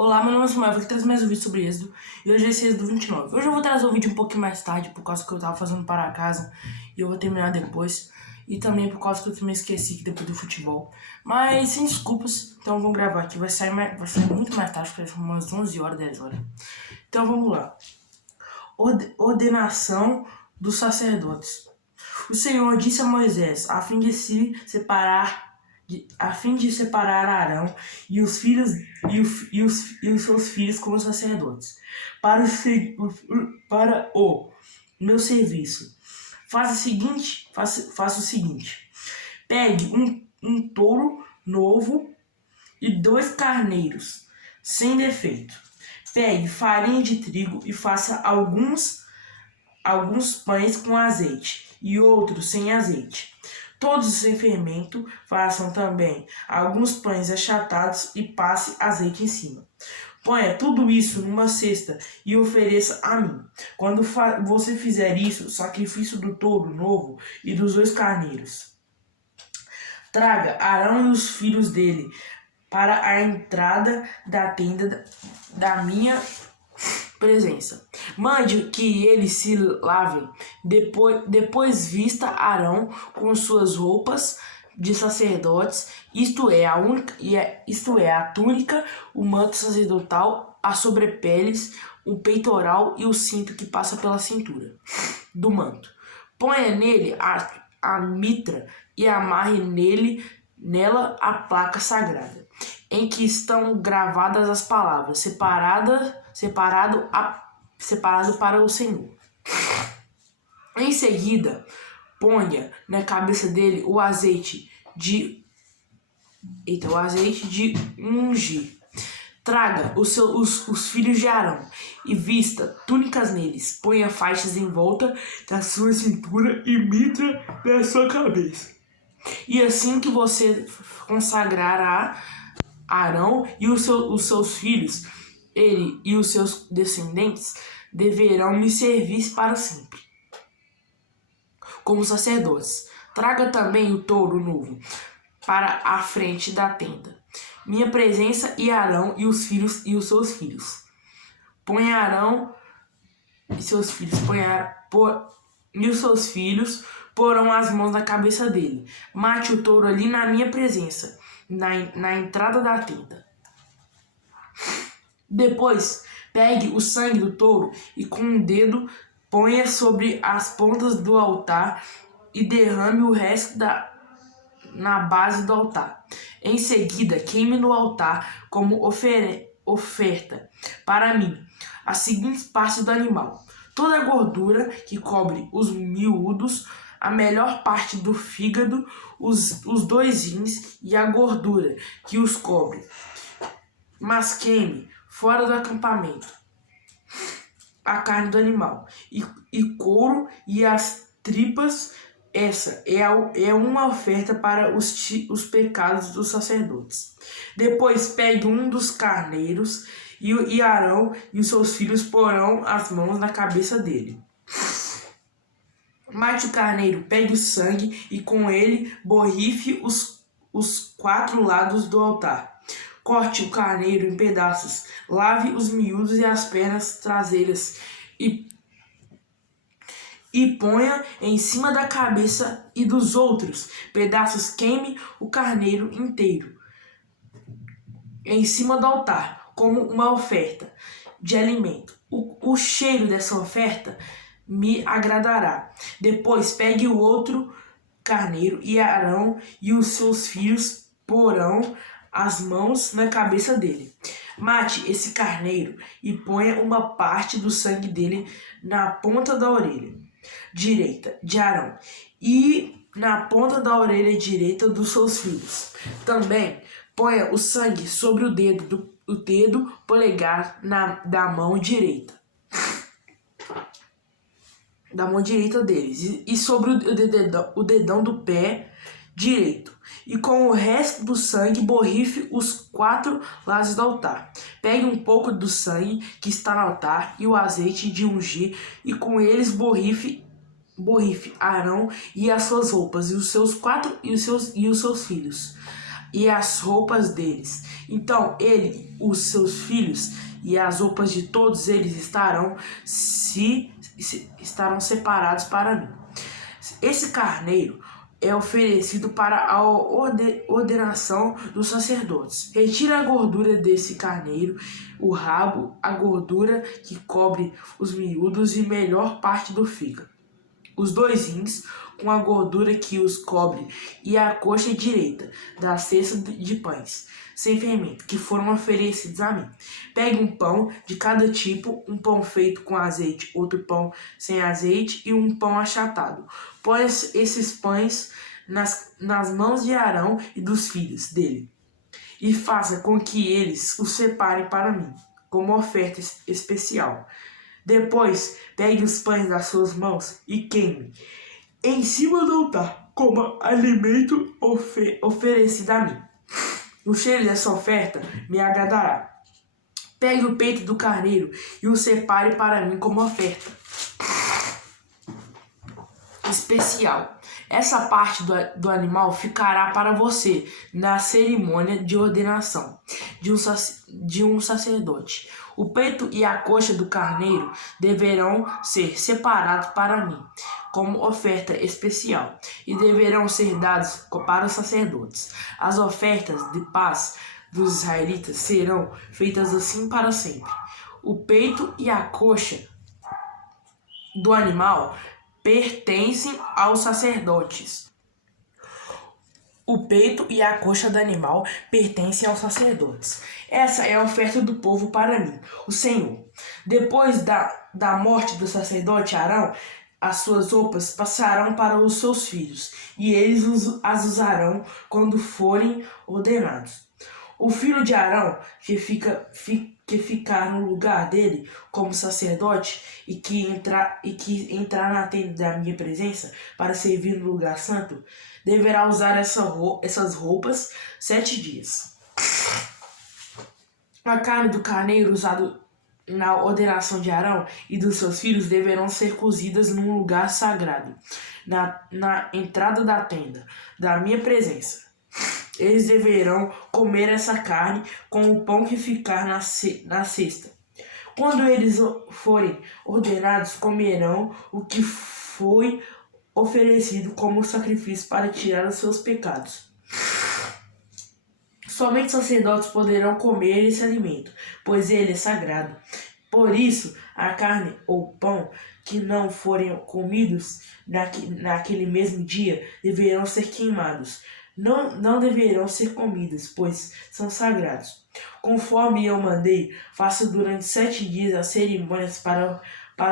Olá, meu nome é Samuel, vou trazer mais um vídeo sobre Êxodo e hoje é esse Êxodo 29. Hoje eu vou trazer o vídeo um pouquinho mais tarde por causa que eu tava fazendo para casa e eu vou terminar depois. E também por causa que eu também esqueci que depois do futebol. Mas sem desculpas, então vamos gravar aqui. Vai sair muito mais tarde, porque são umas 11 horas, 10 horas. Então vamos lá. Ordenação dos sacerdotes. O Senhor disse a Moisés, a fim de separar Arão e os filhos e os seus filhos como sacerdotes para o meu serviço. Faça o seguinte: pegue um touro novo e 2 carneiros sem defeito. Pegue farinha de trigo e faça alguns pães com azeite e outros sem azeite. Todos sem fermento. Façam também alguns pães achatados e passe azeite em cima. Ponha tudo isso numa cesta e ofereça a mim. Quando você fizer isso, o sacrifício do touro novo e dos 2 carneiros. Traga Arão e os filhos dele para a entrada da tenda da minha presença. Mande que eles se lavem. Depois vista Arão com suas roupas de sacerdotes, isto é a túnica, o manto sacerdotal, as sobrepeles, o peitoral e o cinto que passa pela cintura do manto. Ponha nele a mitra e amarre nela a placa sagrada, em que estão gravadas as palavras separado para o Senhor. Em seguida, ponha na cabeça dele o azeite de ungir. Traga os filhos de Arão e vista túnicas neles. Ponha faixas em volta da sua cintura e mitra na sua cabeça. E assim que você consagrará Arão e os seus filhos, ele e os seus descendentes deverão me servir para sempre, como sacerdotes. Traga também o touro novo para a frente da tenda, minha presença, e Arão e os seus filhos. Põe Arão e seus filhos, os seus filhos porão as mãos na cabeça dele. Mate o touro ali na minha presença, na entrada da tenda. Depois, pegue o sangue do touro e com um dedo ponha sobre as pontas do altar e derrame o resto na base do altar. Em seguida, queime no altar como oferta para mim as seguintes partes do animal: toda a gordura que cobre os miúdos, a melhor parte do fígado, os 2 rins e a gordura que os cobre. Mas queime fora do acampamento a carne do animal e couro e as tripas. Essa é uma oferta para os pecados dos sacerdotes. Depois pegue um dos carneiros e Arão e os seus filhos porão as mãos na cabeça dele. Mate o carneiro, pegue o sangue e com ele borrife os 4 lados do altar. Corte o carneiro em pedaços, lave os miúdos e as pernas traseiras e ponha em cima da cabeça e dos outros pedaços. Queime o carneiro inteiro em cima do altar como uma oferta de alimento. O cheiro dessa oferta me agradará. Depois pegue o outro carneiro e Arão e os seus filhos porão as mãos na cabeça dele. Mate esse carneiro e ponha uma parte do sangue dele na ponta da orelha direita de Arão e na ponta da orelha direita dos seus filhos. Também ponha o sangue sobre o dedo polegar da mão direita deles e sobre o dedão do pé direito, e com o resto do sangue borrife os 4 lados do altar. Pegue um pouco do sangue que está no altar e o azeite de ungir, e com eles borrife Arão e as suas roupas e os seus filhos. e as roupas deles. Então ele, os seus filhos e as roupas de todos eles estarão separados para mim. Esse carneiro é oferecido para a ordenação dos sacerdotes. Retire a gordura desse carneiro, o rabo, a gordura que cobre os miúdos e melhor parte do fígado, os 2 rins com a gordura que os cobre e a coxa direita da cesta de pães sem fermento que foram oferecidos a mim. Pegue um pão de cada tipo, um pão feito com azeite, outro pão sem azeite e um pão achatado. Põe esses pães nas mãos de Arão e dos filhos dele e faça com que eles os separem para mim como oferta especial. Depois, pegue os pães das suas mãos e queime em cima do altar como alimento oferecido a mim. O cheiro dessa oferta me agradará. Pegue o peito do carneiro e o separe para mim como oferta especial. Essa parte do animal ficará para você na cerimônia de ordenação de um sacerdote. O peito e a coxa do carneiro deverão ser separados para mim como oferta especial e deverão ser dados para os sacerdotes. As ofertas de paz dos israelitas serão feitas assim para sempre. O peito e a coxa do animal pertencem aos sacerdotes. O peito e a coxa do animal pertencem aos sacerdotes. Essa é a oferta do povo para mim, o Senhor. Depois da morte do sacerdote Arão, as suas roupas passarão para os seus filhos, e eles as usarão quando forem ordenados. O filho de Arão, que ficar no lugar dele como sacerdote e que entrar na tenda da minha presença para servir no lugar santo, deverá usar essas roupas 7 dias. A carne do carneiro usado na ordenação de Arão e dos seus filhos deverão ser cozidas num lugar sagrado, na entrada da tenda da minha presença. Eles deverão comer essa carne com o pão que ficar na cesta. Quando eles forem ordenados, comerão o que foi oferecido como sacrifício para tirar os seus pecados. Somente os sacerdotes poderão comer esse alimento, pois ele é sagrado. Por isso, a carne ou pão que não forem comidos naquele mesmo dia deverão ser queimados. Não deverão ser comidas, pois são sagrados. Conforme eu mandei, faça durante 7 dias as cerimônias para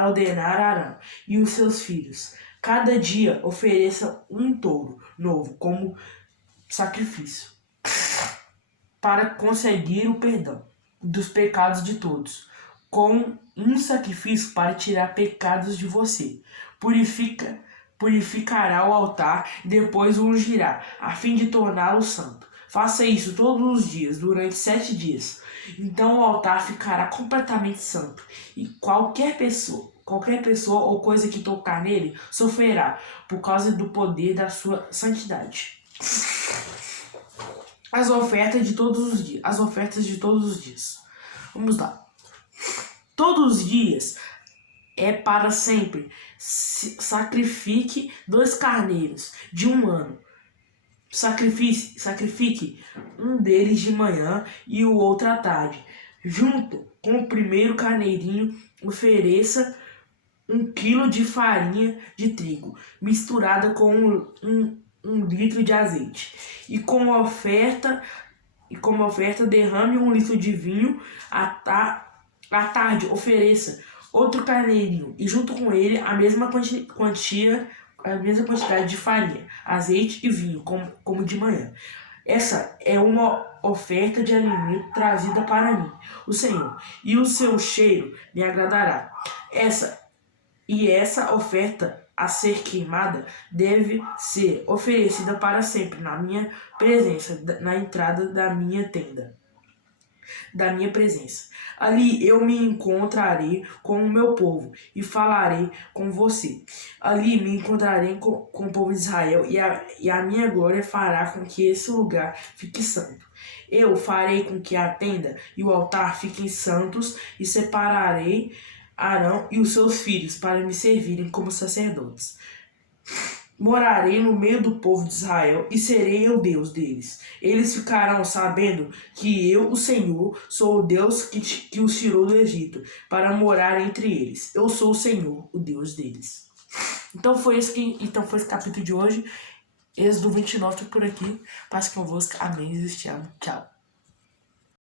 ordenar Arão e os seus filhos. Cada dia ofereça um touro novo como sacrifício, para conseguir o perdão dos pecados de todos, com um sacrifício para tirar pecados de você. Purificará o altar e depois o ungirá, a fim de torná-lo santo. Faça isso todos os dias, durante 7 dias. Então o altar ficará completamente santo, e qualquer pessoa ou coisa que tocar nele sofrerá, por causa do poder da sua santidade. As ofertas de todos os dias. Vamos lá. Todos os dias é para sempre. Sacrifique 2 carneiros de 1 ano. Sacrifique um deles de manhã e o outro à tarde. Junto com o primeiro carneirinho, ofereça 1 quilo de farinha de trigo, misturada com um litro de azeite. E como oferta, derrame 1 litro de vinho. À tarde, ofereça outro carneirinho e junto com ele a mesma quantidade de farinha, azeite e vinho, como de manhã. Essa é uma oferta de alimento trazida para mim, o Senhor, e o seu cheiro me agradará. Essa oferta a ser queimada deve ser oferecida para sempre na minha presença, na entrada da minha tenda. da minha presença. Ali eu me encontrarei com o meu povo e falarei com você. Ali me encontrarei com o povo de Israel e a minha glória fará com que esse lugar fique santo. Eu farei com que a tenda e o altar fiquem santos e separarei Arão e os seus filhos para me servirem como sacerdotes. Morarei no meio do povo de Israel e serei o Deus deles. Eles ficarão sabendo que eu, o Senhor, sou o Deus que os tirou do Egito, para morar entre eles. Eu sou o Senhor, o Deus deles. Então foi esse capítulo de hoje. Êxodo 29 por aqui. Paz convosco. Amém. Te amo. Tchau.